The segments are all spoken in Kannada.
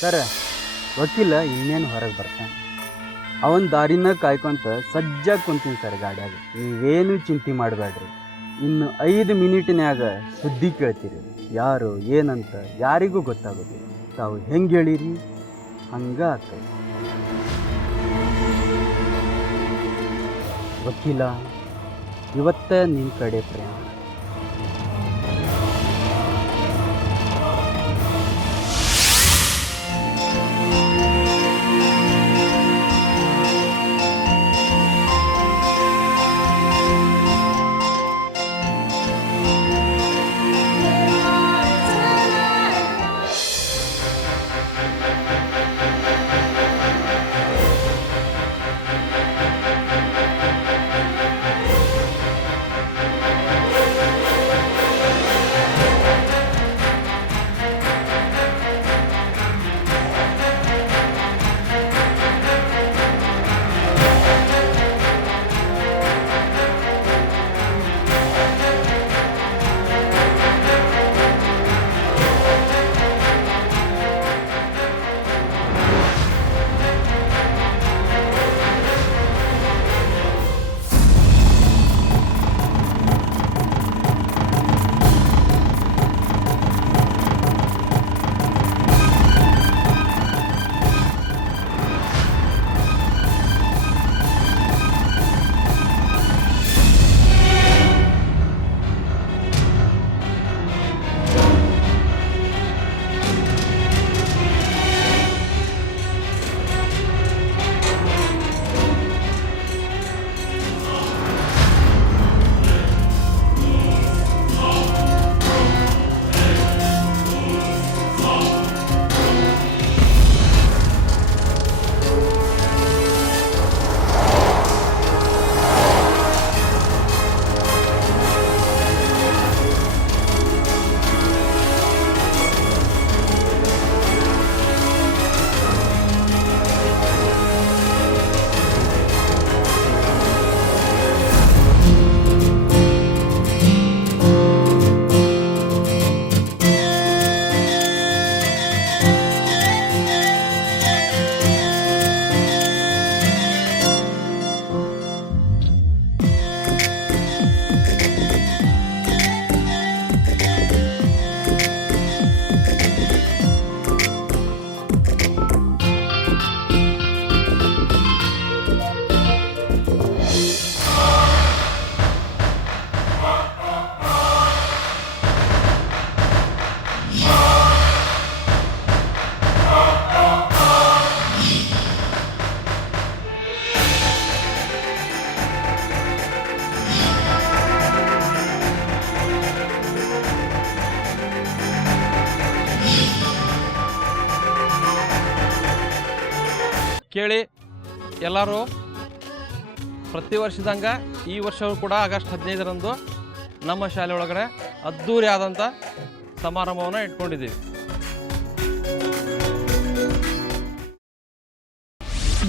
ಸರ್, ವಕೀಲ ಇನ್ನೇನು ಹೊರಗೆ ಬರ್ತಾನೆ. ಅವನ ದಾರಿನ ಕಾಯ್ಕೊಂತ ಸಜ್ಜಾಗಿ ಕುಂತೀನಿ ಸರ್ ಗಾಡಿಯಾಗ. ನೀವೇನು ಚಿಂತೆ ಮಾಡಬೇಡ್ರಿ. ಇನ್ನು 5 ಮಿನಿಟ್ನ್ಯಾಗ ಸುದ್ದಿ ಕೇಳ್ತೀರಿ. ಯಾರು ಏನಂತ ಯಾರಿಗೂ ಗೊತ್ತಾಗೋದಿಲ್ಲ. ತಾವು ಹೆಂಗೆ ಹೇಳಿರಿ ಹಂಗ ಆಗ್ತದೆ. ವಕೀಲ, ಇವತ್ತ ನಿಮ್ಮ ಕಡೆ ಪ್ರಯಾಣ. ಕೇಳಿ ಎಲ್ಲರೂ, ಪ್ರತಿ ವರ್ಷದಂಗೆ ಈ ವರ್ಷವೂ ಕೂಡ ಆಗಸ್ಟ್ 15ರಂದು ನಮ್ಮ ಶಾಲೆ ಒಳಗಡೆ ಅದ್ಧೂರಿ ಆದಂಥ ಸಮಾರಂಭವನ್ನು ಇಟ್ಕೊಂಡಿದ್ದೀವಿ.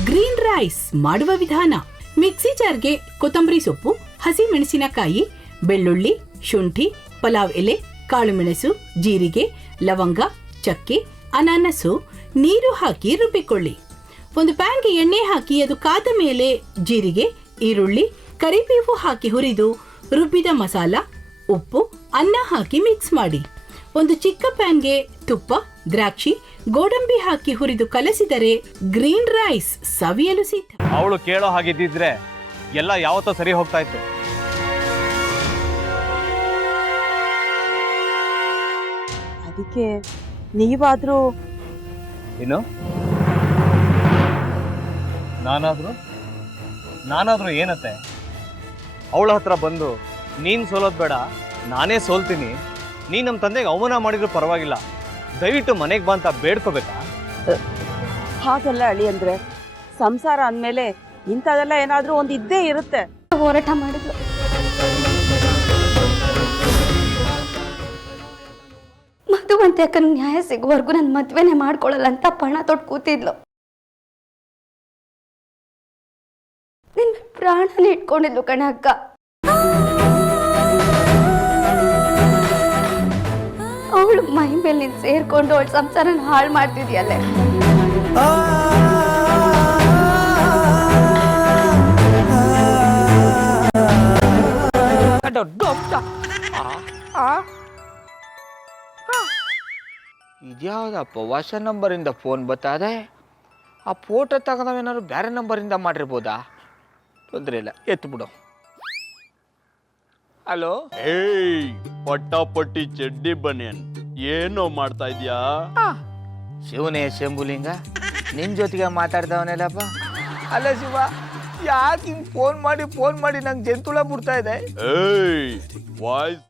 ಗ್ರೀನ್ ರೈಸ್ ಮಾಡುವ ವಿಧಾನ: ಮಿಕ್ಸಿ ಜಾರ್ಗೆ ಕೊತ್ತಂಬರಿ ಸೊಪ್ಪು, ಹಸಿ ಮೆಣಸಿನಕಾಯಿ, ಬೆಳ್ಳುಳ್ಳಿ, ಶುಂಠಿ, ಪಲಾವ್ ಎಲೆ, ಕಾಳುಮೆಣಸು, ಜೀರಿಗೆ, ಲವಂಗ, ಚಕ್ಕೆ, ಅನಾನಸು, ನೀರು ಹಾಕಿ ರುಬ್ಬಿಕೊಳ್ಳಿ. ಒಂದು ಪ್ಯಾನ್ಗೆ ಎಣ್ಣೆ ಹಾಕಿ ಅದು ಕಾದ ಮೇಲೆ ಜೀರಿಗೆ, ಈರುಳ್ಳಿ, ಕರಿಬೇವು ಹಾಕಿ ಹುರಿದು ರುಬ್ಬಿದ ಮಸಾಲ, ಉಪ್ಪು, ಅನ್ನ ಹಾಕಿ ಮಿಕ್ಸ್ ಮಾಡಿ. ಒಂದು ಚಿಕ್ಕ ಪ್ಯಾನ್ಗೆ ತುಪ್ಪ, ದ್ರಾಕ್ಷಿ, ಗೋಡಂಬಿ ಹಾಕಿ ಹುರಿದು ಕಲಸಿದರೆ ಗ್ರೀನ್ ರೈಸ್ ಸವಿಯಲು ಸಿದ್ಧ. ಅವಳು ಕೇಳೋ ಹಾಗಿದ್ದಿದ್ರೆ ಎಲ್ಲ ಯಾವತ್ತೋ ಸರಿ ಹೋಗ್ತಾ ಇತ್ತು. ಅದಕ್ಕೆ ನೀವಾದ್ರೂ ಏನು? ನಾನಾದ್ರೂ ಏನತ್ತೆ? ಅವಳ ಹತ್ರ ಬಂದು ನೀನು ಸೋಲೋದು ಬೇಡ, ನಾನೇ ಸೋಲ್ತೀನಿ, ನೀನು ನಮ್ಮ ತಂದೆಗೆ ಅವಮಾನ ಮಾಡಿದ್ರು ಪರವಾಗಿಲ್ಲ, ದಯವಿಟ್ಟು ಮನೆಗೆ ಬಾ ಅಂತ ಬೇಡ್ಕೋಬೇಕಾ? ಹಾಗೆಲ್ಲ ಅಳಿ ಅಂದ್ರೆ ಸಂಸಾರ ಅಂದಮೇಲೆ ಇಂಥದೆಲ್ಲ ಏನಾದ್ರೂ ಒಂದು ಇದ್ದೇ ಇರುತ್ತೆ. ಹೋರಾಟ ಮಾಡಿದ್ಲು. ಮಧುವಂತೆ ಅಕ್ಕನ ನ್ಯಾಯ ಸಿಗುವವರೆಗೂ ನನ್ನ ಮದ್ವೆನೆ ಮಾಡ್ಕೊಳ್ಳಲ್ಲ ಅಂತ ಪಣ ತೊಟ್ಟು ಕೂತಿದ್ಲು. ನಿನ್ನ ಪ್ರಾಣನೇ ಇಟ್ಕೊಂಡಿದ್ಲು ಕಣೆ ಅಕ್ಕ. ಅವಳು ಮೈ ಮೇಲೆ ನೀನು ಸೇರ್ಕೊಂಡು ಅವಳ ಸಂಸಾರನ ಹಾಳು ಮಾಡ್ತಿದ್ಯಲ್ಲೇ. ಇದ್ಯಾವುದಪ್ಪ ಹೊಸ ನಂಬರಿಂದ ಫೋನ್ ಬತ್ತದೆ. ಆ ಫೋಟೋ ತಗೊಂಡವೇನಾದ್ರು ಬೇರೆ ನಂಬರಿಂದ ಮಾಡಿರ್ಬೋದಾ? ತೊಂದರೆ ಇಲ್ಲ, ಎತ್ತು ಬಿಡು. ಹಲೋ, ಏಯ್ ಪಟ್ಟಾಪಟ್ಟಿ ಚಡ್ಡಿ ಬನಿಯನ್ ಏನೋ ಮಾಡ್ತಾ ಇದ್ಯಾ? ಶಿವನೇ ಶಂಭುಲಿಂಗ, ನಿನ್ ಜೊತೆಗೆ ಮಾತಾಡ್ದವನೆಲ್ಲಪ್ಪ. ಅಲ್ಲ ಶಿವ, ಯಾಕೆ ಹಿಂಗೆ ಫೋನ್ ಮಾಡಿ ನಂಗೆ ಜಂತುಳ ಬಿಡ್ತಾ ಇದೆ? ಏಯ್ ವಾಯ್ಸ್